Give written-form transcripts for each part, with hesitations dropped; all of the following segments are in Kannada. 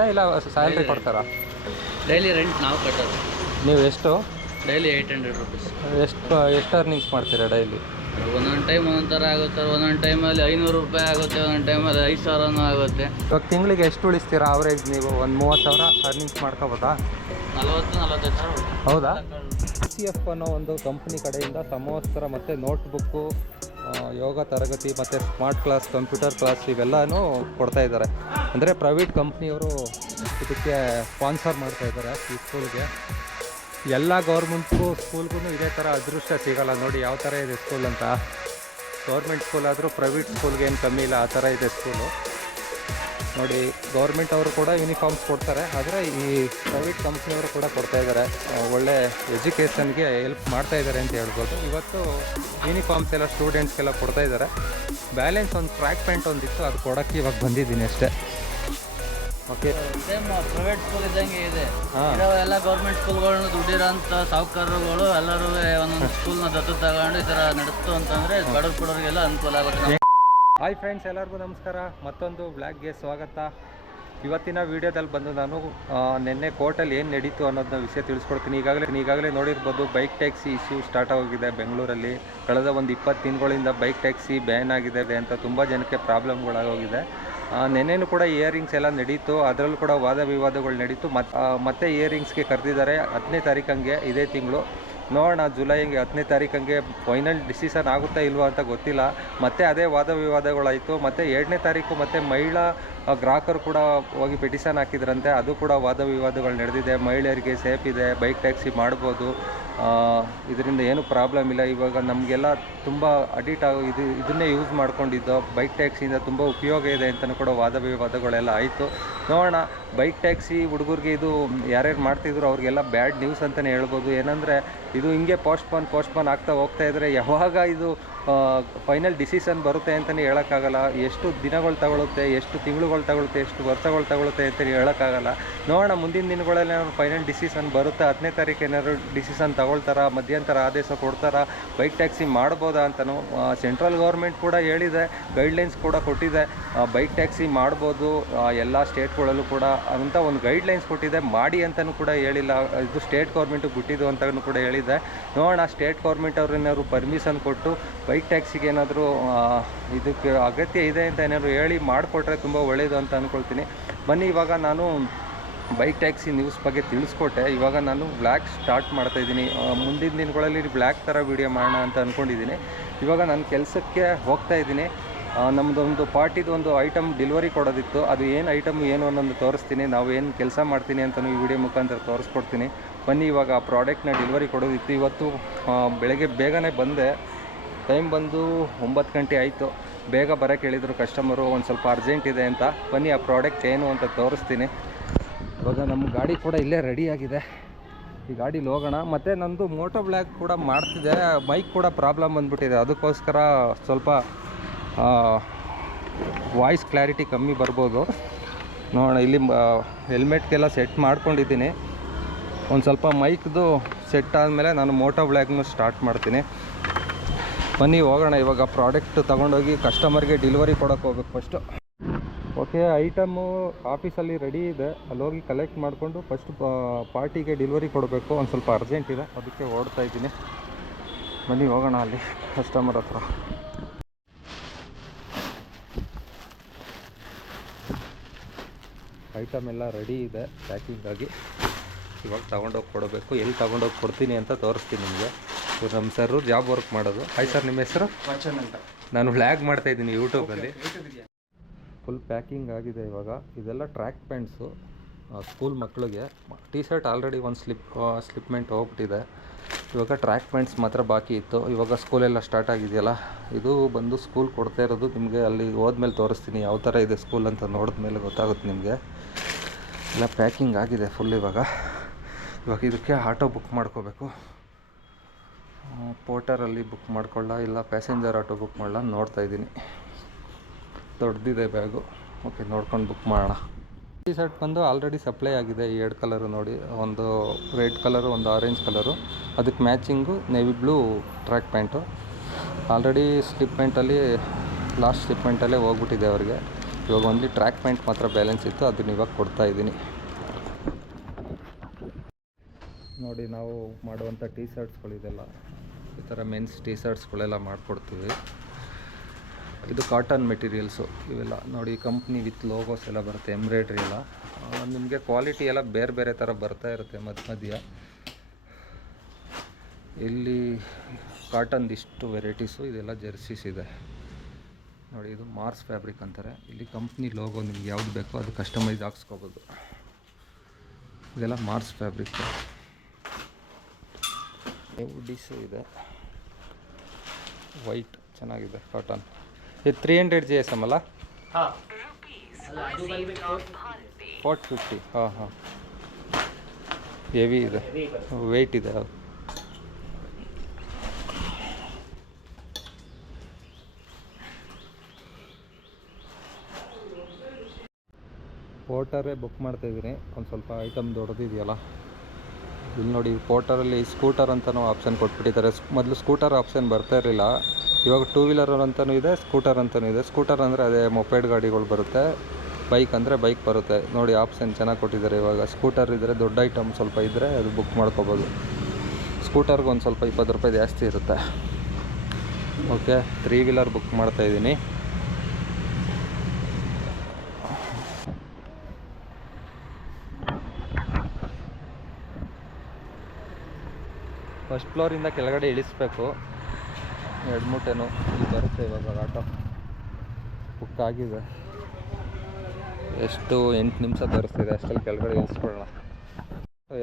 ರೆಂಟಾ ಇಲ್ಲ ಸ್ಯಾಲ್ರಿ ಕೊಡ್ತಾರಾ? ಡೈಲಿ ರೆಂಟ್ ನಾವು ಕಟ್ಟೋದು. ನೀವು ಎಷ್ಟು ಡೈಲಿ 800 ರುಪೀಸ್. ಎಷ್ಟು ಅರ್ನಿಂಗ್ಸ್ ಮಾಡ್ತೀರಾ ಡೈಲಿ? ಒಂದೊಂದು ಟೈಮ್ ಒಂದೊಂದು ಥರ ಆಗುತ್ತೆ ಸರ್. ಒಂದೊಂದು ಟೈಮಲ್ಲಿ 500 ರೂಪಾಯಿ ಆಗುತ್ತೆ, ಒಂದೊಂದು ಟೈಮಲ್ಲಿ 5,000 ಆಗುತ್ತೆ. ಇವಾಗ ತಿಂಗಳಿಗೆ ಎಷ್ಟು ಉಳಿಸ್ತೀರಾ ಅವರೇಜ್? ನೀವು ಒಂದು 30,000 ಅರ್ನಿಂಗ್ಸ್ ಮಾಡ್ಕೋಬೋದಾ? 40-45 ಸಾವಿರ. ಹೌದಾ? CF ಅನ್ನೋ ಒಂದು ಕಂಪ್ನಿ ಕಡೆಯಿಂದ ಸಮವಸ್ತ್ರ ಮತ್ತು ನೋಟ್ಬುಕ್ಕು, ಯೋಗ ತರಗತಿ ಮತ್ತು ಸ್ಮಾರ್ಟ್ ಕ್ಲಾಸ್, ಕಂಪ್ಯೂಟರ್ ಕ್ಲಾಸ್ ಇವೆಲ್ಲನೂ ಕೊಡ್ತಾ ಇದ್ದಾರೆ. ಅಂದರೆ ಪ್ರೈವೇಟ್ ಕಂಪ್ನಿಯವರು ಇದಕ್ಕೆ ಸ್ಪಾನ್ಸರ್ ಮಾಡ್ತಾ ಇದ್ದಾರೆ ಈ ಸ್ಕೂಲ್ಗೆ. ಎಲ್ಲ ಗೌರ್ಮೆಂಟ್ಗೂ ಸ್ಕೂಲ್ಗೂ ಇದೇ ಥರ ಅದೃಷ್ಟ ಸಿಗೋಲ್ಲ. ನೋಡಿ ಯಾವ ಥರ ಇದೆ ಸ್ಕೂಲ್ ಅಂತ. ಗೌರ್ಮೆಂಟ್ ಸ್ಕೂಲ್ ಆದರೂ ಪ್ರೈವೇಟ್ ಸ್ಕೂಲ್ಗೆ ಏನು ಕಮ್ಮಿ ಇಲ್ಲ, ಆ ಥರ ಇದೆ ಸ್ಕೂಲು. ನೋಡಿ ಗೌರ್ಮೆಂಟ್ ಅವರು ಕೂಡ ಯೂನಿಫಾರ್ಮ್ಸ್ ಕೊಡ್ತಾರೆ, ಆದರೆ ಈ ಪ್ರೈವೇಟ್ ಕಂಪ್ನಿಯವರು ಕೂಡ ಕೊಡ್ತಾಯಿದ್ದಾರೆ. ಒಳ್ಳೆ ಎಜುಕೇಷನ್ಗೆ ಹೆಲ್ಪ್ ಮಾಡ್ತಾಯಿದ್ದಾರೆ ಅಂತ ಹೇಳ್ಬೋದು. ಇವತ್ತು ಯೂನಿಫಾರ್ಮ್ಸ್ ಎಲ್ಲ ಸ್ಟೂಡೆಂಟ್ಸ್ಗೆಲ್ಲ ಕೊಡ್ತಾಯಿದ್ದಾರೆ. ಬ್ಯಾಲೆನ್ಸ್ ಒಂದು ಟ್ರ್ಯಾಕ್ ಪ್ಯಾಂಟ್ ಒಂದಿತ್ತು, ಅದು ಕೊಡೋಕ್ಕೆ ಇವಾಗ ಬಂದಿದ್ದೀನಿ ಅಷ್ಟೇ. ಓಕೆ, ಸೇಮ್ ಪ್ರೈವೇಟ್ ಸ್ಕೂಲ್ ಇದ್ದಂಗೆ ಇದೆ. ಎಲ್ಲ ಗೌರ್ಮೆಂಟ್ ಸ್ಕೂಲ್ಗಳನ್ನ ದುಡ್ಡಿರೋಂಥ ಸಾಹುಕಾರರುಗಳು ಎಲ್ಲರೂ ಒಂದೊಂದು ಸ್ಕೂಲ್ನ ದತ್ತು ತಗೊಂಡು ಈ ಥರ ನಡೆಸ್ತು ಅಂತಂದರೆ ಬಡವ್ರು ಕೊಡೋರಿಗೆಲ್ಲ ಅನುಕೂಲ ಆಗುತ್ತೆ. ಹಾಯ್ ಫ್ರೆಂಡ್ಸ್, ಎಲ್ಲರಿಗೂ ನಮಸ್ಕಾರ. ಮತ್ತೊಂದು ಬ್ಲಾಗ್ಗೆ ಸ್ವಾಗತ. ಇವತ್ತಿನ ವೀಡಿಯೋದಲ್ಲಿ ಬಂದು ನಾನು ನಿನ್ನೆ ಕೋರ್ಟಲ್ಲಿ ಏನು ನಡೀತು ಅನ್ನೋದನ್ನ ವಿಷಯ ತಿಳಿಸ್ಕೊಡ್ತೀನಿ. ಈಗಾಗಲೇ ನೋಡಿರ್ಬೋದು, ಬೈಕ್ ಟ್ಯಾಕ್ಸಿ ಇಶ್ಯೂ ಸ್ಟಾರ್ಟ್ ಆಗೋಗಿದೆ ಬೆಂಗಳೂರಲ್ಲಿ. ಕಳೆದ ಒಂದು 20 ದಿನಗಳಿಂದ ಬೈಕ್ ಟ್ಯಾಕ್ಸಿ ಬ್ಯಾನ್ ಆಗಿದೆ ಅಂತ ತುಂಬ ಜನಕ್ಕೆ ಪ್ರಾಬ್ಲಮ್ಗಳಾಗೋಗಿದೆ. ನೆನ್ನೆನೂ ಕೂಡ ಇಯರಿಂಗ್ಸ್ ಎಲ್ಲ ನಡೀತು, ಅದರಲ್ಲೂ ಕೂಡ ವಾದ ವಿವಾದಗಳು ನಡೀತು. ಮತ್ತೆ ಇಯರಿಂಗ್ಸ್ಗೆ ಕರೆದಿದ್ದಾರೆ 10ನೇ ತಾರೀಕಂಗೆ, ಇದೇ ತಿಂಗಳು. ನೋಡೋಣ, ಜುಲೈಗೆ 10ನೇ ತಾರೀಕಂಗೆ ಫೈನಲ್ ಡಿಸಿಷನ್ ಆಗುತ್ತಾ ಇಲ್ವಾ ಅಂತ ಗೊತ್ತಿಲ್ಲ. ಮತ್ತೆ ಅದೇ ವಾದ ವಿವಾದಗಳಾಯಿತು. ಮತ್ತು 2ನೇ ತಾರೀಕು ಮತ್ತು ಮಹಿಳಾ ಗ್ರಾಹಕರು ಕೂಡ ಹೋಗಿ ಪಿಟಿಷನ್ ಹಾಕಿದ್ರಂತೆ, ಅದು ಕೂಡ ವಾದ ವಿವಾದಗಳು ನಡೆದಿದೆ. ಮಹಿಳೆಯರಿಗೆ ಸೇಫ್ ಇದೆ, ಬೈಕ್ ಟ್ಯಾಕ್ಸಿ ಮಾಡ್ಬೋದು, ಇದರಿಂದ ಏನು ಪ್ರಾಬ್ಲಮ್ ಇಲ್ಲ. ಇವಾಗ ನಮಗೆಲ್ಲ ತುಂಬ ಅಡಿಕ್ಟ್ ಇದನ್ನೇ ಯೂಸ್ ಮಾಡ್ಕೊಂಡಿದ್ದು. ಬೈಕ್ ಟ್ಯಾಕ್ಸಿಯಿಂದ ತುಂಬ ಉಪಯೋಗ ಇದೆ ಅಂತಲೂ ಕೂಡ ವಾದ ವಿವಾದಗಳೆಲ್ಲ ಆಯಿತು. ನೋಡೋಣ, ಬೈಕ್ ಟ್ಯಾಕ್ಸಿ ಹುಡುಗರಿಗೆ ಇದು ಯಾರ್ಯಾರು ಮಾಡ್ತಿದ್ರು ಅವ್ರಿಗೆಲ್ಲ ಬ್ಯಾಡ್ ನ್ಯೂಸ್ ಅಂತಲೇ ಹೇಳ್ಬೋದು. ಏನಂದರೆ ಇದು ಹಿಂಗೆ ಪೋಸ್ಟ್ಪೋನ್ ಆಗ್ತಾ ಹೋಗ್ತಾ ಇದ್ದರೆ ಯಾವಾಗ ಇದು ಫೈನಲ್ ಡಿಸಿಷನ್ ಬರುತ್ತೆ ಅಂತಲೇ ಹೇಳೋಕ್ಕಾಗಲ್ಲ. ಎಷ್ಟು ದಿನಗಳು ತಗೊಳುತ್ತೆ, ಎಷ್ಟು ತಿಂಗಳುಗಳು ತಗೊಳುತ್ತೆ, ಎಷ್ಟು ವರ್ಷಗಳು ತಗೊಳುತ್ತೆ ಅಂತಲೇ ಹೇಳೋಕ್ಕಾಗಲ್ಲ. ನೋಡೋಣ, ಮುಂದಿನ ದಿನಗಳಲ್ಲಿ ಏನಾದ್ರು ಫೈನಲ್ ಡಿಸಿಷನ್ ಬರುತ್ತೆ, 10ನೇ ತಾರೀಕು ಏನಾದ್ರು ಡಿಸಿಷನ್ ತಗೊಳ್ತಾರಾ, ಮಧ್ಯಂತರ ಆದೇಶ ಕೊಡ್ತಾರಾ, ಬೈಕ್ ಟ್ಯಾಕ್ಸಿ ಮಾಡ್ಬೋದಾ ಅಂತಲೂ. ಸೆಂಟ್ರಲ್ ಗೌರ್ಮೆಂಟ್ ಕೂಡ ಹೇಳಿದೆ, ಗೈಡ್ಲೈನ್ಸ್ ಕೂಡ ಕೊಟ್ಟಿದೆ, ಬೈಕ್ ಟ್ಯಾಕ್ಸಿ ಮಾಡ್ಬೋದು ಎಲ್ಲ ಸ್ಟೇಟ್ಗಳಲ್ಲೂ ಕೂಡ ಅಂತ ಒಂದು ಗೈಡ್ಲೈನ್ಸ್ ಕೊಟ್ಟಿದೆ. ಮಾಡಿ ಅಂತಲೂ ಕೂಡ ಹೇಳಿಲ್ಲ, ಇದು ಸ್ಟೇಟ್ ಗೌರ್ಮೆಂಟಿಗೆ ಬಿಟ್ಟಿದ್ದು ಅಂತಲೂ ಕೂಡ ಹೇಳಿದೆ. ನೋಡೋಣ, ಸ್ಟೇಟ್ ಗೌರ್ಮೆಂಟ್ ಅವ್ರು ಏನಾದ್ರು ಪರ್ಮಿಷನ್ ಕೊಟ್ಟು ಬೈಕ್ ಟ್ಯಾಕ್ಸಿಗೆ ಏನಾದರೂ ಇದಕ್ಕೆ ಅಗತ್ಯ ಇದೆ ಅಂತ ಏನಾದರೂ ಹೇಳಿ ಮಾಡಿಕೊಟ್ರೆ ತುಂಬ ಒಳ್ಳೆಯದು ಅಂತ ಅಂದ್ಕೊಳ್ತೀನಿ. ಬನ್ನಿ, ಇವಾಗ ನಾನು ಬೈಕ್ ಟ್ಯಾಕ್ಸಿ ನ್ಯೂಸ್ ಬಗ್ಗೆ ತಿಳಿಸ್ಕೊಟ್ಟೆ. ಇವಾಗ ನಾನು ಬ್ಲ್ಯಾಗ್ ಸ್ಟಾರ್ಟ್ ಮಾಡ್ತಾಯಿದ್ದೀನಿ. ಮುಂದಿನ ದಿನಗಳಲ್ಲಿ ಬ್ಲ್ಯಾಗ್ ಥರ ವೀಡಿಯೋ ಮಾಡೋಣ ಅಂತ ಅಂದ್ಕೊಂಡಿದ್ದೀನಿ. ಇವಾಗ ನಾನು ಕೆಲಸಕ್ಕೆ ಹೋಗ್ತಾಯಿದ್ದೀನಿ. ನಮ್ಮದೊಂದು ಪಾರ್ಟಿದು ಒಂದು ಐಟಮ್ ಡೆಲಿವರಿ ಕೊಡೋದಿತ್ತು. ಅದು ಏನು ಐಟಮ್ ಏನು ಅನ್ನೋದು ತೋರಿಸ್ತೀನಿ. ನಾವು ಏನು ಕೆಲಸ ಮಾಡ್ತೀನಿ ಅಂತಲೂ ಈ ವಿಡಿಯೋ ಮುಖಾಂತರ ತೋರಿಸ್ಕೊಡ್ತೀನಿ. ಬನ್ನಿ, ಇವಾಗ ಆ ಪ್ರಾಡಕ್ಟ್ನ ಡೆಲಿವರಿ ಕೊಡೋದಿತ್ತು. ಇವತ್ತು ಬೆಳಗ್ಗೆ ಬೇಗನೆ ಬಂದೆ. ಟೈಮ್ ಬಂದು 9 ಗಂಟೆ ಆಯಿತು. ಬೇಗ ಬರೋಕ್ಕೆ ಹೇಳಿದರು ಕಸ್ಟಮರು, ಒಂದು ಸ್ವಲ್ಪ ಅರ್ಜೆಂಟ್ ಇದೆ ಅಂತ. ಬನ್ನಿ, ಆ ಪ್ರಾಡಕ್ಟ್ ಏನು ಅಂತ ತೋರಿಸ್ತೀನಿ. ಇವಾಗ ನಮ್ಮ ಗಾಡಿ ಕೂಡ ಇಲ್ಲೇ ರೆಡಿಯಾಗಿದೆ, ಈ ಗಾಡೀಲಿ ಹೋಗೋಣ. ಮತ್ತು ನಂದು ಮೋಟೋ ಬ್ಲಾಗ್ ಕೂಡ ಮಾಡ್ತಿದ್ದೆ, ಮೈಕ್ ಕೂಡ ಪ್ರಾಬ್ಲಮ್ ಬಂದುಬಿಟ್ಟಿದೆ. ಅದಕ್ಕೋಸ್ಕರ ಸ್ವಲ್ಪ ವಾಯ್ಸ್ ಕ್ಲಾರಿಟಿ ಕಮ್ಮಿ ಬರ್ಬೋದು. ನೋಡೋಣ, ಇಲ್ಲಿ ಹೆಲ್ಮೆಟ್ಗೆಲ್ಲ ಸೆಟ್ ಮಾಡ್ಕೊಂಡಿದ್ದೀನಿ. ಒಂದು ಸ್ವಲ್ಪ ಮೈಕ್ದು ಸೆಟ್ ಆದಮೇಲೆ ನಾನು ಮೋಟೋ ಬ್ಲಾಗ್ನು ಸ್ಟಾರ್ಟ್ ಮಾಡ್ತೀನಿ. ಬನ್ನಿ ಹೋಗೋಣ. ಇವಾಗ ಪ್ರಾಡಕ್ಟ್ ತೊಗೊಂಡೋಗಿ ಕಸ್ಟಮರ್ಗೆ ಡೆಲಿವರಿ ಕೊಡೋಕ್ಕೆ ಹೋಗ್ಬೇಕು ಫಸ್ಟು. ಓಕೆ, ಐಟಮು ಆಫೀಸಲ್ಲಿ ರೆಡಿ ಇದೆ, ಅಲ್ಲಿ ಹೋಗಿ ಕಲೆಕ್ಟ್ ಮಾಡಿಕೊಂಡು ಫಸ್ಟ್ ಪಾರ್ಟಿಗೆ ಡೆಲಿವರಿ ಕೊಡಬೇಕು. ಒಂದು ಸ್ವಲ್ಪ ಅರ್ಜೆಂಟ್ ಇದೆ, ಅದಕ್ಕೆ ಓಡ್ತಾ ಇದ್ದೀನಿ. ಬನ್ನಿ ಹೋಗೋಣ ಅಲ್ಲಿ ಕಸ್ಟಮರ್ ಹತ್ರ. ಐಟಮ್ ಎಲ್ಲ ರೆಡಿ ಇದೆ ಪ್ಯಾಕಿಂಗಾಗಿ. ಇವಾಗ ತೊಗೊಂಡೋಗಿ ಕೊಡಬೇಕು. ಎಲ್ಲಿ ತೊಗೊಂಡೋಗಿ ಕೊಡ್ತೀನಿ ಅಂತ ತೋರಿಸ್ತೀನಿ ನಿಮಗೆ. ಇವ್ರು ನಮ್ಮ ಸರ್ ಜಾಬ್ ವರ್ಕ್ ಮಾಡೋದು. ಹಾಯ್ ಸರ್, ನಿಮ್ಮ ಹೆಸರು? ವಚನ್ ಅಂತ. ನಾನು ವ್ಲಾಗ್ ಮಾಡ್ತಾಯಿದ್ದೀನಿ ಯೂಟ್ಯೂಬಲ್ಲಿ. ಫುಲ್ ಪ್ಯಾಕಿಂಗ್ ಆಗಿದೆ. ಇವಾಗ ಇದೆಲ್ಲ ಟ್ರ್ಯಾಕ್ ಪ್ಯಾಂಟ್ಸು ಸ್ಕೂಲ್ ಮಕ್ಕಳಿಗೆ. ಟಿ ಶರ್ಟ್ ಆಲ್ರೆಡಿ ಒಂದು ಸ್ಲಿಪ್ಮೆಂಟ್ ಹೋಗ್ಬಿಟ್ಟಿದೆ. ಇವಾಗ ಟ್ರ್ಯಾಕ್ ಪ್ಯಾಂಟ್ಸ್ ಮಾತ್ರ ಬಾಕಿ ಇತ್ತು. ಇವಾಗ ಸ್ಕೂಲೆಲ್ಲ ಸ್ಟಾರ್ಟ್ ಆಗಿದೆಯಲ್ಲ, ಇದು ಬಂದು ಸ್ಕೂಲ್ ಕೊಡ್ತಾ ಇರೋದು. ನಿಮಗೆ ಅಲ್ಲಿ ಹೋದ್ಮೇಲೆ ತೋರಿಸ್ತೀನಿ ಯಾವ ಥರ ಇದೆ ಸ್ಕೂಲ್ ಅಂತ. ನೋಡಿದ್ಮೇಲೆ ಗೊತ್ತಾಗುತ್ತೆ ನಿಮಗೆ. ಎಲ್ಲ ಪ್ಯಾಕಿಂಗ್ ಆಗಿದೆ ಫುಲ್. ಇವಾಗ ಇದಕ್ಕೆ ಆಟೋ ಬುಕ್ ಮಾಡ್ಕೋಬೇಕು. ಪೋರ್ಟರಲ್ಲಿ ಬುಕ್ ಮಾಡ್ಕೊಳ್ಳ, ಇಲ್ಲ ಪ್ಯಾಸೆಂಜರ್ ಆಟೋ ಬುಕ್ ಮಾಡಲ್ಲ ನೋಡ್ತಾಯಿದ್ದೀನಿ. ದೊಡ್ಡದಿದೆ ಬ್ಯಾಗು. ಓಕೆ, ನೋಡ್ಕೊಂಡು ಬುಕ್ ಮಾಡೋಣ. ಟಿ ಶರ್ಟ್ ಬಂದು ಆಲ್ರೆಡಿ ಸಪ್ಲೈ ಆಗಿದೆ. 2 ಕಲರು ನೋಡಿ, ಒಂದು ರೆಡ್ ಕಲರು, ಒಂದು ಆರೆಂಜ್ ಕಲರು. ಅದಕ್ಕೆ matching navy blue track pant. Already last ಸ್ಲಿಪ್ಮೆಂಟಲ್ಲೇ ಹೋಗ್ಬಿಟ್ಟಿದೆ ಅವ್ರಿಗೆ. ಇವಾಗ ಓನ್ಲಿ ಟ್ರ್ಯಾಕ್ ಪ್ಯಾಂಟ್ ಮಾತ್ರ ಬ್ಯಾಲೆನ್ಸ್ ಇತ್ತು, ಅದನ್ನ ಇವಾಗ ಕೊಡ್ತಾ ಇದ್ದೀನಿ. ನೋಡಿ ನಾವು ಮಾಡುವಂಥ ಟೀ ಶರ್ಟ್ಸ್ಗಳಿದೆಲ್ಲ ಈ ಥರ ಮೆನ್ಸ್ ಟೀ ಶರ್ಟ್ಸ್ಗಳೆಲ್ಲ ಮಾಡಿಕೊಡ್ತೀವಿ. ಇದು ಕಾಟನ್ ಮೆಟೀರಿಯಲ್ಸು ಇವೆಲ್ಲ ನೋಡಿ, ಕಂಪ್ನಿ ವಿತ್ ಲೋಗೋಸ್ ಎಲ್ಲ ಬರುತ್ತೆ, ಎಂಬ್ರಾಯ್ಡ್ರಿ ಎಲ್ಲ. ನಿಮಗೆ ಕ್ವಾಲಿಟಿ ಎಲ್ಲ ಬೇರೆ ಬೇರೆ ಥರ ಬರ್ತಾ ಇರುತ್ತೆ ಮಧ್ಯ. ಇಲ್ಲಿ ಕಾಟನ್ದು ಇಷ್ಟು ವೆರೈಟೀಸು, ಇದೆಲ್ಲ ಜರ್ಸೀಸ್ ಇದೆ ನೋಡಿ. ಇದು ಮಾರ್ಸ್ ಫ್ಯಾಬ್ರಿಕ್ ಅಂತಾರೆ. ಇಲ್ಲಿ ಕಂಪ್ನಿ ಲೋಗೋ ನಿಮ್ಗೆ ಯಾವ್ದು ಬೇಕೋ ಅದು ಕಸ್ಟಮೈಸ್ ಹಾಕ್ಸ್ಕೋಬೋದು. ಇದೆಲ್ಲ ಮಾರ್ಸ್ ಫ್ಯಾಬ್ರಿಕ್. ವುಡೀಸು ಇದೆ, ವೈಟ್ ಚೆನ್ನಾಗಿದೆ ಕಾಟನ್. ಇದು 300 GSM ಅಲ್ಲ? 450. ಹಾಂ ಹೆವಿ ಇದೆ, ವೆಯ್ಟ್ ಇದೆ. ಪೋರ್ಟರೇ ಬುಕ್ ಮಾಡ್ತಾಯಿದ್ದೀನಿ. ಒಂದು ಸ್ವಲ್ಪ ಐಟಮ್ ದೊಡ್ಡದಿದೆಯಲ್ಲ, ಇಲ್ಲಿ ನೋಡಿ ಪೋರ್ಟರಲ್ಲಿ ಸ್ಕೂಟರ್ ಅಂತಲೂ ಆಪ್ಷನ್ ಕೊಟ್ಬಿಟ್ಟಿದ್ದಾರೆ. ಮೊದಲು ಸ್ಕೂಟರ್ ಆಪ್ಷನ್ ಬರ್ತಾ ಇರಲಿಲ್ಲ, ಇವಾಗ 2 ವೀಲರ್ ಅಂತಲೂ ಇದೆ, ಸ್ಕೂಟರ್ ಅಂತಲೂ ಇದೆ. ಸ್ಕೂಟರ್ ಅಂದರೆ ಅದೇ ಮೊಪೆಡ್ ಗಾಡಿಗಳು ಬರುತ್ತೆ, ಬೈಕ್ ಅಂದರೆ ಬೈಕ್ ಬರುತ್ತೆ ನೋಡಿ. ಆಪ್ಷನ್ ಚೆನ್ನಾಗಿ ಕೊಟ್ಟಿದ್ದಾರೆ. ಇವಾಗ ಸ್ಕೂಟರ್ ಇದ್ದರೆ ದೊಡ್ಡ ಐಟಮ್ ಸ್ವಲ್ಪ ಇದ್ದರೆ ಅದು ಬುಕ್ ಮಾಡ್ಕೋಬೋದು. ಸ್ಕೂಟರ್ಗೆ ಒಂದು ಸ್ವಲ್ಪ 20 ರೂಪಾಯಿ ಜಾಸ್ತಿ ಇರುತ್ತೆ. ಓಕೆ, 3 ವೀಲರ್ ಬುಕ್ ಮಾಡ್ತಾಯಿದ್ದೀನಿ. ಫಸ್ಟ್ ಫ್ಲೋರಿಂದ ಕೆಳಗಡೆ ಇಳಿಸ್ಬೇಕು, 2 ಮೂಟೆನೂ ಇಲ್ಲಿ ಬರುತ್ತೆ. ಇವಾಗ ಆಟೋ ಬುಕ್ ಆಗಿದೆ. ಎಷ್ಟು 8 ನಿಮಿಷ ತೋರಿಸ್ತಿದೆ, ಅಷ್ಟಲ್ಲಿ ಕೆಳಗಡೆ ಇಳಿಸ್ಕೊಳ್ಳೋಣ.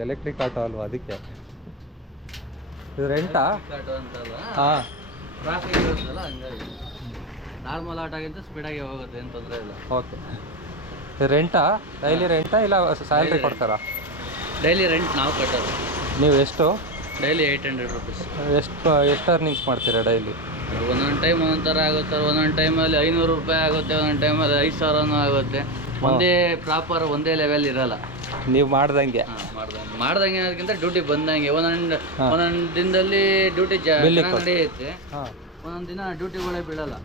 ಎಲೆಕ್ಟ್ರಿಕ್ ಆಟೋ ಅಲ್ವಾ, ಅದಕ್ಕೆ. ಇದು ರೆಂಟಾ? ಹಾಂ, ಟ್ರಾಫಿಕ್ ಇರುತ್ತಲ್ಲ ಹಂಗಾಗಿ. ನಾರ್ಮಲ್ ಆಟೋಗಿಂತ ಸ್ಪೀಡಾಗಿ ಹೋಗುತ್ತೆ, ಏನು ತೊಂದರೆ ಇಲ್ಲ. ಓಕೆ, ಇದು ರೆಂಟಾ? ಡೈಲಿ ರೆಂಟಾ ಇಲ್ಲ ಸ್ಯಾಲ್ರಿ ಕೊಡ್ತಾರಾ? ಡೈಲಿ ರೆಂಟ್ ನಾವು ಕಟ್ಟೋದು. ನೀವು ಎಷ್ಟು? Daily 800 rupees. ಎಷ್ಟು ಅರ್ನಿಂಗ್ಸ್ ಮಾಡ್ತೀರಾ ಡೈಲಿ? ಒಂದೊಂದು ಟೈಮ್ ಒಂದೊಂದು ಥರ ಆಗುತ್ತೆ. ಒಂದೊಂದು ಟೈಮಲ್ಲಿ 500 ರೂಪಾಯಿ ಆಗುತ್ತೆ, ಒಂದೊಂದು ಟೈಮಲ್ಲಿ 5,000 ಆಗುತ್ತೆ. ಒಂದೇ ಪ್ರಾಪರ್ ಒಂದೇ ಲೆವೆಲ್ ಇರಲ್ಲ. ನೀವು ಮಾಡ್ದಂಗೆ ಮಾಡ್ದಂಗೆ ಅನ್ನೋದಕ್ಕಿಂತ ಡ್ಯೂಟಿ ಬಂದಂಗೆ. ಒಂದೊಂದು ದಿನದಲ್ಲಿ ಡ್ಯೂಟಿ ನಡೆಯುತ್ತೆ, ಒಂದೊಂದು ದಿನ ಡ್ಯೂಟಿಗಳೇ ಬೀಳಲ್ಲ.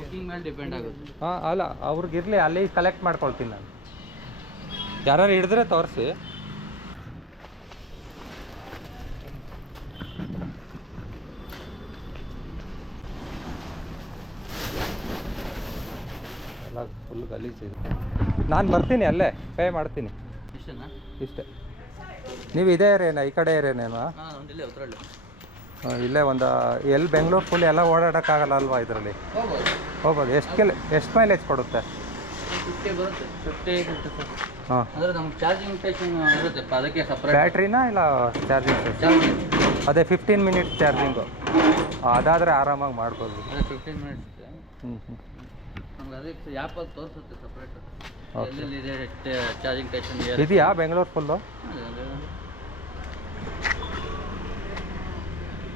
ಬುಕ್ಕಿಂಗ್ ಮೇಲೆ ಡಿಪೆಂಡ್ ಆಗುತ್ತೆ. ಹಾಂ, ಅಲ್ಲ ಅವ್ರಿಗಿರಲಿ, ಅಲ್ಲಿ ಕಲೆಕ್ಟ್ ಮಾಡ್ಕೊಳ್ತೀನಿ ನಾನು. ಯಾರು ಹಿಡಿದ್ರೆ ತೋರಿಸಿ. ಎಲ್ಲ ಫುಲ್ ಗಲೀಜಿದೆ. ನಾನು ಬರ್ತೀನಿ, ಅಲ್ಲೇ ಪೇ ಮಾಡ್ತೀನಿ. ಇಷ್ಟೇ. ನೀವು ಇದೇ ಏರಿಯಾನ, ಈ ಕಡೆ ಏರಿಯಾನೇನಾ? ಇಲ್ಲೇ ಒಂದು ಎಲ್ಲಿ ಬೆಂಗಳೂರು ಫುಲ್ ಎಲ್ಲ ಓಡಾಡೋಕ್ಕಾಗಲ್ಲ ಅಲ್ವಾ ಇದರಲ್ಲಿ? ಹೋಗ್ಬೋದು. ಎಷ್ಟು ಮೈಲೇಜ್ ಕೊಡುತ್ತೆ? 50 ಬರುತ್ತೆ. 50 ಹಾಂ, ಅಂದರೆ ನಮ್ಗೆ ಚಾರ್ಜಿಂಗ್ ಸ್ಟೇಷನ್ ಇರುತ್ತೆ, ಅದಕ್ಕೆ ಸಪ್ರೇಟ್. ಬ್ಯಾಟ್ರಿನಾ ಇಲ್ಲ ಚಾರ್ಜಿಂಗ್ ಸ್ಟೇಷನ್? ಅದೇ 15 ಮಿನಿಟ್ಸ್ ಚಾರ್ಜಿಂಗು, ಅದಾದರೆ ಆರಾಮಾಗಿ ಮಾಡ್ಬೋದು. 15 ಮಿನಿಟ್ಸ್. ನಮ್ಗೆ ಅದಕ್ಕೆ ಆ್ಯಪಲ್ಲಿ ತೋರಿಸುತ್ತೆ ಸಪ್ರೇಟ್ ಎಲ್ಲೆಲ್ಲಿ ಇದೆ ಚಾರ್ಜಿಂಗ್ ಸ್ಟೇಷನ್. ಇದೆಯಾ ಬೆಂಗಳೂರು ಫುಲ್ಲು?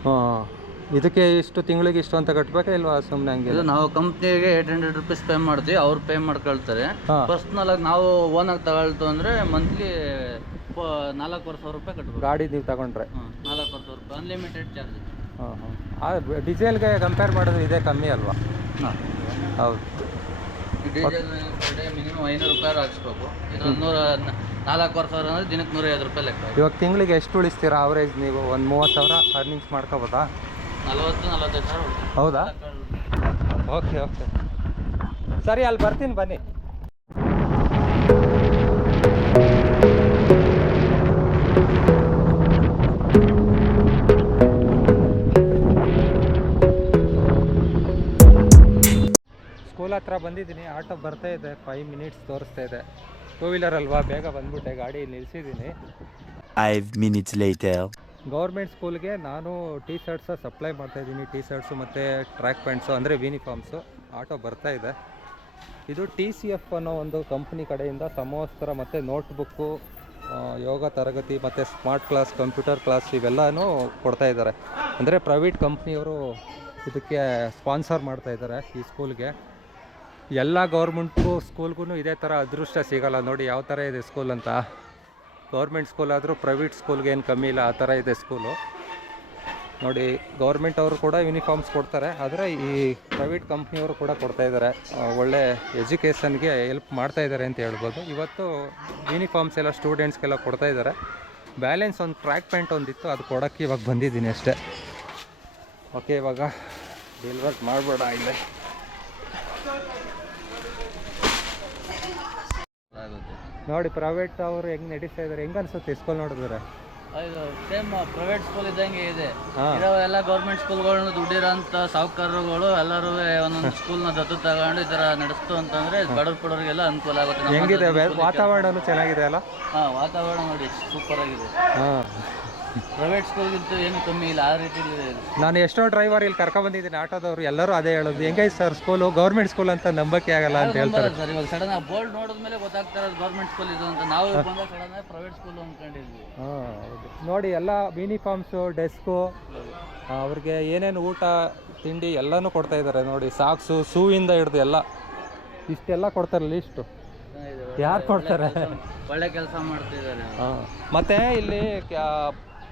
ಹಾಂ, ಇದಕ್ಕೆ ಇಷ್ಟು ತಿಂಗಳಿಗೆ ಇಷ್ಟು ಅಂತ ಕಟ್ಟಬೇಕಾ ಇಲ್ವಾ ಸುಮ್ಮನೆ ಹಂಗೆ? ಇದು ನಾವು ಕಂಪ್ನಿಗೆ 800 ರೂಪೀಸ್ ಪೇ ಮಾಡ್ತೀವಿ, ಅವ್ರು ಪೇ ಮಾಡ್ಕೊಳ್ತಾರೆ. ಪರ್ಸ್ನಲಾಗಿ ನಾವು ಓನಾಗಿ ತಗೊಳ್ತು ಅಂದರೆ ಮಂತ್ಲಿ 4,000 ರೂಪಾಯಿ ಕಟ್ಟಬೇಕು. ಗಾಡಿ ನೀವು ತಗೊಂಡ್ರೆ 4,000 ರೂಪಾಯಿ ಅನ್ಲಿಮಿಟೆಡ್ ಚಾರ್ಜ್. ಹಾಂ, ಡೀಸೆಲ್ಗೆ ಕಂಪೇರ್ ಮಾಡಿದ್ರೆ ಇದೇ ಕಮ್ಮಿ ಅಲ್ವಾ? ಹಾಂ, ಹೌದು. ಡೀಸೆಲ್ ಡೇ ಮಿನಿಮಮ್ 500 ರೂಪಾಯಿ ಹಾಕ್ಸ್ಬೇಕು. ಇದು 4,000 ಅಂದರೆ ದಿನಕ್ಕೆ 150 ರೂಪಾಯಿ ಲೆಕ್ಕ. ಇವಾಗ ತಿಂಗಳಿಗೆ ಎಷ್ಟು ಉಳಿಸ್ತೀರಾ ಅವರೇಜ್ ನೀವು? ಒಂದು 30,000 ಅರ್ನಿಂಗ್ಸ್ ಮಾಡ್ಕೋಬೋದಾ? 40-45 ಸಾವಿರ. ಹೌದಾ? ಓಕೆ ಓಕೆ, ಸರಿ, ಅಲ್ಲಿ ಬರ್ತೀನಿ ಬನ್ನಿ. ಸ್ಕೂಲ್ ಹತ್ರ ಬಂದಿದ್ದೀನಿ, ಆಟೋ ಬರ್ತಾ ಇದೆ, 5 ಮಿನಿಟ್ಸ್ ತೋರಿಸ್ತಾ ಇದೆ. 2 ವೀಲರ್ ಅಲ್ವಾ, ಬೇಗ ಬಂದ್ಬಿಟ್ಟೆ, ಗಾಡಿ ನಿಲ್ಲಿಸಿದ್ದೀನಿ. 5 minutes later. ಗೌರ್ಮೆಂಟ್ ಸ್ಕೂಲ್ಗೆ ನಾನು ಟೀ ಶರ್ಟ್ಸ ಸಪ್ಲೈ ಮಾಡ್ತಾಯಿದ್ದೀನಿ. ಟೀ ಶರ್ಟ್ಸು ಮತ್ತು ಟ್ರ್ಯಾಕ್ ಪ್ಯಾಂಟ್ಸು ಅಂದರೆ ಯೂನಿಫಾರ್ಮ್ಸು. ಆಟೋ ಬರ್ತಾ ಇದೆ. ಇದು TCF ಅನ್ನೋ ಒಂದು ಕಂಪ್ನಿ ಕಡೆಯಿಂದ ಸಮವಸ್ತ್ರ ಮತ್ತು ನೋಟ್ಬುಕ್ಕು, ಯೋಗ ತರಗತಿ ಮತ್ತು ಸ್ಮಾರ್ಟ್ ಕ್ಲಾಸ್, ಕಂಪ್ಯೂಟರ್ ಕ್ಲಾಸ್ ಇವೆಲ್ಲನೂ ಕೊಡ್ತಾಯಿದ್ದಾರೆ. ಅಂದರೆ ಪ್ರೈವೇಟ್ ಕಂಪ್ನಿಯವರು ಇದಕ್ಕೆ ಸ್ಪಾನ್ಸರ್ ಮಾಡ್ತಾಯಿದ್ದಾರೆ ಈ ಸ್ಕೂಲ್ಗೆ. ಎಲ್ಲ ಗೌರ್ಮೆಂಟ್ಗೂ ಸ್ಕೂಲ್ಗೂ ಇದೇ ಥರ ಅದೃಷ್ಟ ಸಿಗೋಲ್ಲ ನೋಡಿ, ಯಾವ ಥರ ಇದೆ ಸ್ಕೂಲ್ ಅಂತ. ಗೌರ್ಮೆಂಟ್ ಸ್ಕೂಲ್ ಆದರೂ ಪ್ರೈವೇಟ್ ಸ್ಕೂಲ್ಗೆ ಏನು ಕಮ್ಮಿ ಇಲ್ಲ, ಆ ಥರ ಇದೆ ಸ್ಕೂಲು. ನೋಡಿ ಗೌರ್ಮೆಂಟ್ ಅವರು ಕೂಡ ಯೂನಿಫಾರ್ಮ್ಸ್ ಕೊಡ್ತಾರೆ, ಆದರೆ ಈ ಪ್ರೈವೇಟ್ ಕಂಪ್ನಿಯವರು ಕೂಡ ಕೊಡ್ತಾಯಿದ್ದಾರೆ. ಒಳ್ಳೆ ಎಜುಕೇಷನ್ಗೆ ಹೆಲ್ಪ್ ಮಾಡ್ತಾಯಿದ್ದಾರೆ ಅಂತ ಹೇಳ್ಬೋದು. ಇವತ್ತು ಯೂನಿಫಾರ್ಮ್ಸ್ ಎಲ್ಲ ಸ್ಟೂಡೆಂಟ್ಸ್ಗೆಲ್ಲ ಕೊಡ್ತಾಯಿದ್ದಾರೆ. ಬ್ಯಾಲೆನ್ಸ್ ಒಂದು ಟ್ರ್ಯಾಕ್ ಪ್ಯಾಂಟ್ ಒಂದಿತ್ತು, ಅದು ಕೊಡೋಕ್ಕೆ ಇವಾಗ ಬಂದಿದ್ದೀನಿ ಅಷ್ಟೇ. ಓಕೆ, ಇವಾಗ ಡೆಲಿವರ್ ಮಾಡಬೇಡ ಇಲ್ಲೇ. ನೋಡಿ ಪ್ರೈವೇಟ್ ಅವರು ಹೆಂಗೆ ನಡೀತಾ ಇದ್ದಾರೆ, ಹೆಂಗೆ ಅನ್ಸುತ್ತೆ ಸ್ಕೂಲ್ ನೋಡಿದ್ರೆ? ಇದು ಸೇಮ್ ಪ್ರೈವೇಟ್ ಸ್ಕೂಲ್ ಇದ್ದಂಗೆ ಇದೆ. ಇರೋ ಎಲ್ಲ ಗೌರ್ಮೆಂಟ್ ಸ್ಕೂಲ್ಗಳನ್ನ ದುಡ್ಡಿರೋಂಥ ಸಾಹುಕಾರರುಗಳು ಎಲ್ಲರೂ ಒಂದೊಂದು ಸ್ಕೂಲ್ನ ದತ್ತು ತಗೊಂಡು ಈ ಥರ ನಡೆಸ್ತು ಅಂತಂದರೆ ಬಡವರಿಗೆಲ್ಲ ಅನುಕೂಲ ಆಗುತ್ತೆ. ಹೆಂಗಿದೆ ವಾತಾವರಣನೂ ಚೆನ್ನಾಗಿದೆ ಅಲ್ಲ? ಹಾಂ, ವಾತಾವರಣ ನೋಡಿ ಸೂಪರ್ ಆಗಿದೆ. ಪ್ರೈವೇಟ್ ಸ್ಕೂಲ್ಗಿಂತ ಏನು ಕಮ್ಮಿ ಇಲ್ಲ, ಆ ರೀತಿ ಇದೆ. ನಾನು ಎಷ್ಟೋ ಡ್ರೈವರ್ ಇಲ್ಲಿ ಕರ್ಕೊಂಡ್ಬಂದಿದ್ದೀನಿ ಆಟೋದವರು, ಎಲ್ಲರೂ ಅದೇ ಹೇಳೋದು, ಹೆಂಗೈತೆ ಸರ್ ಸ್ಕೂಲು, ಗೌರ್ಮೆಂಟ್ ಸ್ಕೂಲ್ ಅಂತ ನಂಬಕ್ಕೆ ಆಗಲ್ಲ ಅಂತ ಹೇಳ್ತಾರೆ ಸರ್. ಇವಾಗ ಸಡನ್ ಆಗಿ ಬೋರ್ಡ್ ನೋಡಿದ್ಮೇಲೆ ಗೊತ್ತಾಗ್ತಾ ಇರೋದು ಗೌರ್ಮೆಂಟ್ ಸ್ಕೂಲ್ ಇದು ಅಂತ. ನಾವು ಬಂದಾಗ ಸಡನ್ ಆಗಿ ಪ್ರೈವೇಟ್ ಸ್ಕೂಲ್ ಅಂದ್ಕೊಂಡಿದ್ವಿ. ಹೌದು ನೋಡಿ, ಎಲ್ಲ ಯೂನಿಫಾರ್ಮ್ಸು, ಡೆಸ್ಕು, ಅವ್ರಿಗೆ ಏನೇನು ಊಟ ತಿಂಡಿ ಎಲ್ಲನೂ ಕೊಡ್ತಾ ಇದ್ದಾರೆ ನೋಡಿ. ಸಾಕ್ಸು, ಶೂವಿಂದ ಹಿಡ್ದು ಎಲ್ಲ ಇಷ್ಟೆಲ್ಲ ಕೊಡ್ತಾರೆ. ಲಿಸ್ಟು ಯಾರು ಕೊಡ್ತಾರೆ? ಒಳ್ಳೆ ಕೆಲಸ ಮಾಡ್ತಿದ್ದಾರೆ. ಮತ್ತೆ ಇಲ್ಲಿ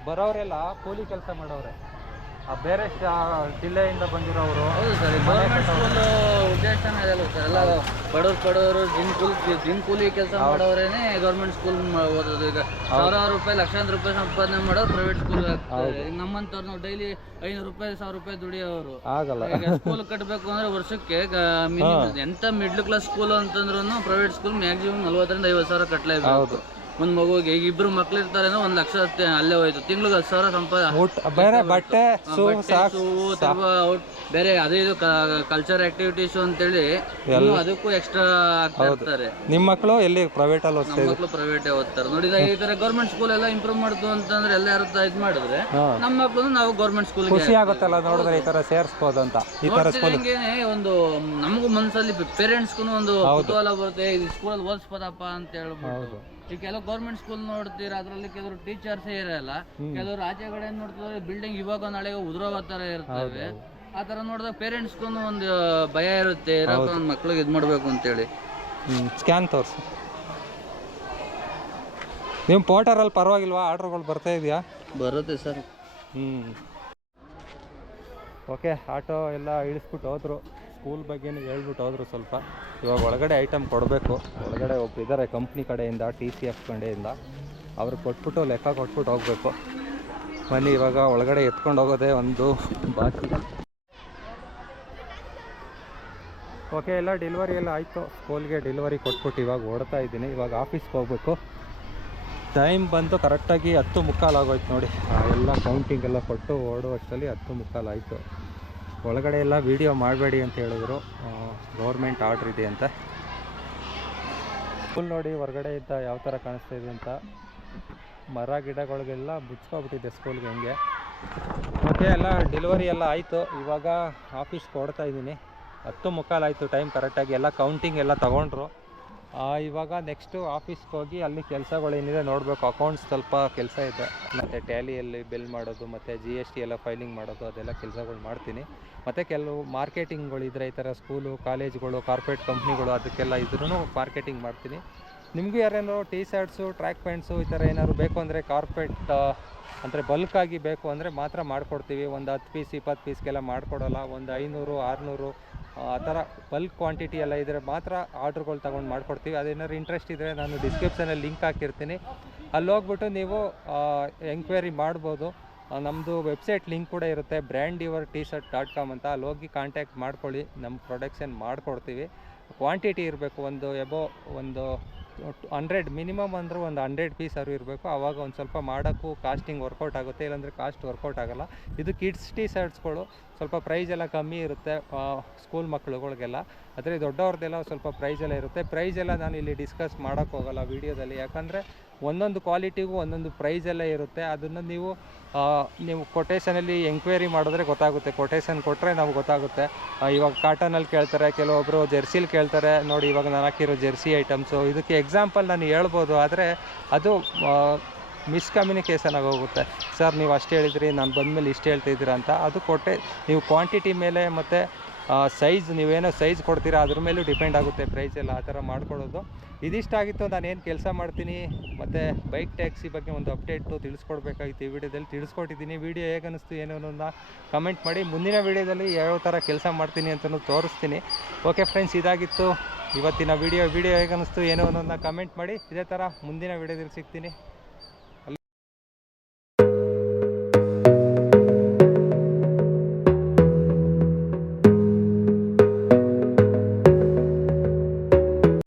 ಬರೋರೆಲ್ಲ ಕೂಲಿ ಕೆಲಸ ಮಾಡೋರೆ, ಬೇರೆ ಜಿಲ್ಲೆಯಿಂದ ಬಂದಿರೋರು. ಹೌದು ಸರ್, ಗೌರ್ಮೆಂಟ್ ಸ್ಕೂಲ್ ಉದ್ದೇಶನೇ ಇದೆಲ್ಲ ಸರ್. ಎಲ್ಲ ಬಡವರು ದಿನ ಕೂಲಿ ಕೆಲಸ ಮಾಡೋರೇನೆ ಗೌರ್ಮೆಂಟ್ ಸ್ಕೂಲ್ ಓದೋದು. ಈಗ ಸಾವಿರಾರು ರೂಪಾಯಿ, ಲಕ್ಷಾಂತರ ರೂಪಾಯಿ ಸಂಪಾದನೆ ಮಾಡೋದು ಪ್ರೈವೇಟ್ ಸ್ಕೂಲ್ ಆಗ್ತದೆ. ಈಗ ನಮ್ಮಂತವ್ರು ನಾವು ಡೈಲಿ 500 ರೂಪಾಯಿ, 1000 ರೂಪಾಯಿ ದುಡಿಯೋರು ಆಗಲ್ಲ. ಈಗ ಸ್ಕೂಲ್ ಕಟ್ಟಬೇಕು ಅಂದ್ರೆ ವರ್ಷಕ್ಕೆ ಎಂತ ಮಿಡ್ಲ್ ಕ್ಲಾಸ್ ಸ್ಕೂಲ್ ಅಂತಂದ್ರೂ ಪ್ರೈವೇಟ್ ಸ್ಕೂಲ್ ಮ್ಯಾಕ್ಸಿಮಮ್ 40,000 ರಿಂದ 50,000 ಕಟ್ಟಲೇಬೇಕು. ಒಂದು ಮಗುಗೆ ಈಗ 2 ಮಕ್ಳು ಇರ್ತಾರೆ, 1 ಲಕ್ಷ ಅಲ್ಲೇ ಹೋಯ್ತು. ತಿಂಗಳಿಗೆ 10,000 ಸಂಪಾದನೆ. ಬಟ್ಟೆ, ಬೇರೆ ಅದೇ ಇದು ಕಲ್ಚರ್ ಆಕ್ಟಿವಿಟೀಸ್ ಅಂತೇಳಿ ಅದಕ್ಕೂ ಎಕ್ಸ್ಟ್ರಾ ಆಗ್ತಾ ಇರ್ತಾರೆ. ನಿಮ್ಮ ಮಕ್ಕಳು ಎಲ್ಲಿ ಪ್ರೈವೇಟ್ ಅಲ್ಲಿ ಓದ್ತಾರೆ? ನಮ್ಮ ಮಕ್ಕಳು ಪ್ರೈವೇಟ್ ಓದ್ತಾರೆ. ನೋಡಿ, ಈ ತರ ಗೌರ್ಮೆಂಟ್ ಸ್ಕೂಲ್ ಎಲ್ಲ ಇಂಪ್ರೂವ್ ಮಾಡುದು ಅಂತಂದ್ರೆ ಎಲ್ಲ ಯಾರು ಇದು ಮಾಡಿದ್ರೆ ನಮ್ಮ ಮಕ್ಕಳು ನಾವು ಗೌರ್ಮೆಂಟ್ ಸ್ಕೂಲ್ ಖುಷಿ ಆಗುತ್ತಲ್ಲ ನೋಡಿದ್ರೆ, ಈ ತರ ಸೇರಿಸಬಹುದು ಅಂತ. ಈ ತರ ಸ್ಕೂಲ್ ಒಂದು ನಮಗೂ ಮನಸ್ಸಲ್ಲಿ ಪೇರೆಂಟ್ಸ್ಗೂ ಒಂದು ಕುತೂಹಲ ಬರುತ್ತೆ, ಈ ಸ್ಕೂಲಲ್ಲಿ ಓದಿಸ್ಬೋದಪ್ಪ ಅಂತ ಹೇಳ್ಬೋದು. ಈಗ ಕೆಲವು ಗೌರ್ಮೆಂಟ್ ಸ್ಕೂಲ್ ನೋಡ್ತೀರಾ, ಅದ್ರಲ್ಲಿ ಕೆಲವರು ಟೀಚರ್ಸೇ ಇರಲ್ಲ, ಕೆಲವರು ಆಚೆ ಕಡೆ ನೋಡ್ತಾರೆ ಬಿಲ್ಡಿಂಗ್ ಇವಾಗ ನಾಳೆ ಉದುರೋಗೋ ತರ ಇರ್ತವೆ. ಆ ತರ ನೋಡಿದಾಗ ಪೇರೆಂಟ್ಸ್ಗೂ ಒಂದು ಭಯ ಇರುತ್ತೆ, ಒಂದು ಮಕ್ಳಿಗೆ ಇದು ಮಾಡ್ಬೇಕು ಅಂತೇಳಿ. ಸ್ಕ್ಯಾನ್ ತೋರಿಸಿ. ನಿಮ್ಮ ಪೋರ್ಟರಲ್ಲಿ ಪರವಾಗಿಲ್ವಾ? ಆರ್ಡ್ರ್ಗಳು ಬರ್ತಾ ಇದೆಯಾ? ಬರುತ್ತೆ ಸರ್. ಓಕೆ, ಆಟೋ ಎಲ್ಲ ಇಳಿಸ್ಬಿಟ್ಟು ಹೋದ್ರು. ಸ್ಕೂಲ್ ಬಗ್ಗೆನೂ ಹೇಳ್ಬಿಟ್ಟು ಹೋದ್ರು ಸ್ವಲ್ಪ. ಇವಾಗ ಒಳಗಡೆ ಐಟಮ್ ಕೊಡಬೇಕು. ಒಳಗಡೆ ಒಬ್ರು ಇದ್ದಾರೆ ಕಂಪ್ನಿ ಕಡೆಯಿಂದ, TCF ಕಡೆಯಿಂದ. ಅವ್ರಿಗೆ ಕೊಟ್ಬಿಟ್ಟು ಲೆಕ್ಕ ಕೊಟ್ಬಿಟ್ಟು ಹೋಗಬೇಕು. ಬನ್ನಿ, ಇವಾಗ ಒಳಗಡೆ ಎತ್ಕೊಂಡು ಹೋಗೋದೇ ಒಂದು ಬಾಕಿ. ಓಕೆ, ಎಲ್ಲ ಡೆಲಿವರಿ ಎಲ್ಲ ಆಯಿತು. ಸ್ಕೂಲ್ಗೆ ಡೆಲಿವರಿ ಕೊಟ್ಬಿಟ್ಟು ಇವಾಗ ಓಡ್ತಾ ಇದ್ದೀನಿ. ಇವಾಗ ಆಫೀಸ್ಗೆ ಹೋಗ್ಬೇಕು. ಟೈಮ್ ಬಂದು ಕರೆಕ್ಟಾಗಿ 10:15 ಆಗೋಯ್ತು ನೋಡಿ. ಎಲ್ಲ ಕೌಂಟಿಂಗ್ ಎಲ್ಲ ಕೊಟ್ಟು ಓಡುವಷ್ಟರಲ್ಲಿ 10:15 ಆಯಿತು. ಒಳಗಡೆ ಎಲ್ಲ ವೀಡಿಯೋ ಮಾಡಬೇಡಿ ಅಂತ ಹೇಳಿದ್ರು, ಗೌರ್ಮೆಂಟ್ ಆರ್ಡ್ರ್ ಇದೆ ಅಂತ. ಸ್ಕೂಲ್ ನೋಡಿ ಹೊರಗಡೆ ಇದ್ದ ಯಾವ ಥರ ಕಾಣಿಸ್ತಾ ಇದೆ ಅಂತ. ಮರ ಗಿಡಗಳಿಗೆಲ್ಲ ಮುಚ್ಕೊಬಿಟ್ಟಿದೆ ಸ್ಕೂಲ್ಗೆ ಹೆಂಗೆ. ಓಕೆ, ಎಲ್ಲ ಡೆಲಿವರಿ ಎಲ್ಲ ಆಯಿತು. ಇವಾಗ ಆಫೀಸ್ಗೆ ಓಡ್ತಾ ಇದ್ದೀನಿ. 10:15 ಆಯಿತು ಟೈಮ್ ಕರೆಕ್ಟಾಗಿ. ಎಲ್ಲ ಕೌಂಟಿಂಗ್ ಎಲ್ಲ ತೊಗೊಂಡ್ರು. ಇವಾಗ ನೆಕ್ಸ್ಟು ಆಫೀಸ್ಗೆ ಹೋಗಿ ಅಲ್ಲಿ ಕೆಲಸಗಳೇನಿದೆ ನೋಡಬೇಕು. ಅಕೌಂಟ್ಸ್ ಸ್ವಲ್ಪ ಕೆಲಸ ಇದೆ, ಮತ್ತು ಟ್ಯಾಲಿಯಲ್ಲಿ ಬಿಲ್ ಮಾಡೋದು, ಮತ್ತು GST ಎಲ್ಲ ಫೈಲಿಂಗ್ ಮಾಡೋದು, ಅದೆಲ್ಲ ಕೆಲಸಗಳು ಮಾಡ್ತೀನಿ. ಮತ್ತು ಕೆಲವು ಮಾರ್ಕೆಟಿಂಗ್ಗಳಿದ್ರೆ ಈ ಥರ ಸ್ಕೂಲು, ಕಾಲೇಜ್ಗಳು, ಕಾರ್ಪೊರೇಟ್ ಕಂಪ್ನಿಗಳು, ಅದಕ್ಕೆಲ್ಲ ಇದ್ರೂ ಮಾರ್ಕೆಟಿಂಗ್ ಮಾಡ್ತೀನಿ. ನಿಮಗೂ ಯಾರೇನೋ ಟೀ ಶರ್ಟ್ಸು, ಟ್ರ್ಯಾಕ್ ಪ್ಯಾಂಟ್ಸು ಈ ಥರ ಏನಾದ್ರು ಬೇಕು ಅಂದರೆ, ಕಾರ್ಪೊರೇಟ್ ಅಂದರೆ ಬಲ್ಕಾಗಿ ಬೇಕು ಅಂದರೆ ಮಾತ್ರ ಮಾಡಿಕೊಡ್ತೀವಿ. ಒಂದು 10 ಪೀಸ್ 20 ಪೀಸ್ಗೆಲ್ಲ ಮಾಡಿಕೊಡೋಲ್ಲ. ಒಂದು 500 600 ಆ ಥರ ಬಲ್ಕ್ ಕ್ವಾಂಟಿಟಿ ಎಲ್ಲ ಇದ್ದರೆ ಮಾತ್ರ ಆರ್ಡ್ರ್ಗಳು ತೊಗೊಂಡು ಮಾಡಿಕೊಡ್ತೀವಿ. ಅದೇನಾದ್ರು ಇಂಟ್ರೆಸ್ಟ್ ಇದ್ದರೆ ನಾನು ಡಿಸ್ಕ್ರಿಪ್ಷನಲ್ಲಿ ಲಿಂಕ್ ಹಾಕಿರ್ತೀನಿ, ಅಲ್ಲಿ ಹೋಗ್ಬಿಟ್ಟು ನೀವು ಎಂಕ್ವೈರಿ ಮಾಡ್ಬೋದು. ನಮ್ಮದು ವೆಬ್ಸೈಟ್ ಲಿಂಕ್ ಕೂಡ ಇರುತ್ತೆ, brandyourtshirt.com ಅಂತ. ಅಲ್ಲಿ ಹೋಗಿ ಕಾಂಟ್ಯಾಕ್ಟ್ ಮಾಡ್ಕೊಳ್ಳಿ, ನಮ್ಮ ಪ್ರೊಡಕ್ಷನ್ ಮಾಡಿಕೊಡ್ತೀವಿ. ಕ್ವಾಂಟಿಟಿ ಇರಬೇಕು, ಒಂದು 100 ಮಿನಿಮಮ್ ಅಂದರೆ ಒಂದು 100 ಪೀಸ್ ಅರು ಇರಬೇಕು. ಆವಾಗ ಒಂದು ಸ್ವಲ್ಪ ಮಾಡೋಕ್ಕೂ ಕಾಸ್ಟಿಂಗ್ ವರ್ಕೌಟ್ ಆಗುತ್ತೆ, ಇಲ್ಲಾಂದರೆ ಕಾಸ್ಟ್ ವರ್ಕೌಟ್ ಆಗೋಲ್ಲ. ಇದು ಕಿಡ್ಸ್ ಟೀ ಶರ್ಟ್ಸ್ಗಳು ಸ್ವಲ್ಪ ಪ್ರೈಸ್ ಎಲ್ಲ ಕಮ್ಮಿ ಇರುತ್ತೆ ಸ್ಕೂಲ್ ಮಕ್ಕಳುಗಳಿಗೆಲ್ಲ. ಆದರೆ ದೊಡ್ಡವ್ರದ್ದೆಲ್ಲ ಸ್ವಲ್ಪ ಪ್ರೈಸ್ ಎಲ್ಲ ಇರುತ್ತೆ. ಪ್ರೈಸ್ ಎಲ್ಲ ನಾನು ಇಲ್ಲಿ ಡಿಸ್ಕಸ್ ಮಾಡೋಕ್ಕೆ ಹೋಗಲ್ಲ ವೀಡಿಯೋದಲ್ಲಿ, ಯಾಕಂದರೆ ಒಂದೊಂದು ಕ್ವಾಲಿಟಿಗೂ ಒಂದೊಂದು ಪ್ರೈಸ್ ಎಲ್ಲ ಇರುತ್ತೆ. ಅದನ್ನು ನೀವು ಕೊಟೇಷನಲ್ಲಿ ಎಂಕ್ವೈರಿ ಮಾಡಿದ್ರೆ ಗೊತ್ತಾಗುತ್ತೆ. ಕೊಟೇಷನ್ ಕೊಟ್ಟರೆ ನಮ್ಗೆ ಗೊತ್ತಾಗುತ್ತೆ. ಇವಾಗ ಕಾಟನಲ್ಲಿ ಕೇಳ್ತಾರೆ, ಕೆಲವೊಬ್ಬರು ಜೆರ್ಸಿಲಿ ಕೇಳ್ತಾರೆ. ನೋಡಿ, ಇವಾಗ ನಾನು ಹಾಕಿರೋ ಜೆರ್ಸಿ ಐಟಮ್ಸು, ಇದಕ್ಕೆ ಎಕ್ಸಾಂಪಲ್ ನಾನು ಹೇಳ್ಬೋದು, ಆದರೆ ಅದು ಮಿಸ್ಕಮ್ಯುನಿಕೇಷನ್ ಆಗೋಗುತ್ತೆ. ಸರ್ ನೀವು ಅಷ್ಟು ಹೇಳಿದ್ರಿ, ನಾನು ಬಂದಮೇಲೆ ಇಷ್ಟು ಹೇಳ್ತಿದ್ದೀರಾ ಅಂತ. ಅದು ನೀವು ಕ್ವಾಂಟಿಟಿ ಮೇಲೆ ಮತ್ತು ಸೈಜ್, ನೀವೇನೋ ಸೈಜ್ ಕೊಡ್ತೀರಾ ಅದ್ರ ಮೇಲೂ ಡಿಪೆಂಡ್ ಆಗುತ್ತೆ ಪ್ರೈಸ್ ಎಲ್ಲ. ಆ ಥರ ಮಾಡ್ಕೊಳ್ಳೋದು ಇದಿಷ್ಟಾಗಿತ್ತು. ನಾನೇನು ಕೆಲಸ ಮಾಡ್ತೀನಿ ಮತ್ತು ಬೈಕ್ ಟ್ಯಾಕ್ಸಿ ಬಗ್ಗೆ ಒಂದು ಅಪ್ಡೇಟು ತಿಳಿಸ್ಕೊಡ್ಬೇಕಾಗಿತ್ತು. ಈ ವಿಡಿಯೋದಲ್ಲಿ ತಿಳಿಸ್ಕೊಟ್ಟಿದ್ದೀನಿ. ವಿಡಿಯೋ ಹೇಗೆ ಅನ್ನಿಸ್ತು ಏನು ಅನ್ನೋದನ್ನ ಕಮೆಂಟ್ ಮಾಡಿ. ಮುಂದಿನ ವಿಡಿಯೋದಲ್ಲಿ ಯಾವ ಥರ ಕೆಲಸ ಮಾಡ್ತೀನಿ ಅಂತಲೂ ತೋರಿಸ್ತೀನಿ. ಓಕೆ ಫ್ರೆಂಡ್ಸ್, ಇದಾಗಿತ್ತು ಇವತ್ತಿನ ವಿಡಿಯೋ ಹೇಗೆ ಅನ್ನಿಸ್ತು ಏನು ಅನ್ನೋದನ್ನ ಕಮೆಂಟ್ ಮಾಡಿ. ಇದೇ ಥರ ಮುಂದಿನ ವಿಡಿಯೋದಲ್ಲಿ ಸಿಗ್ತೀನಿ.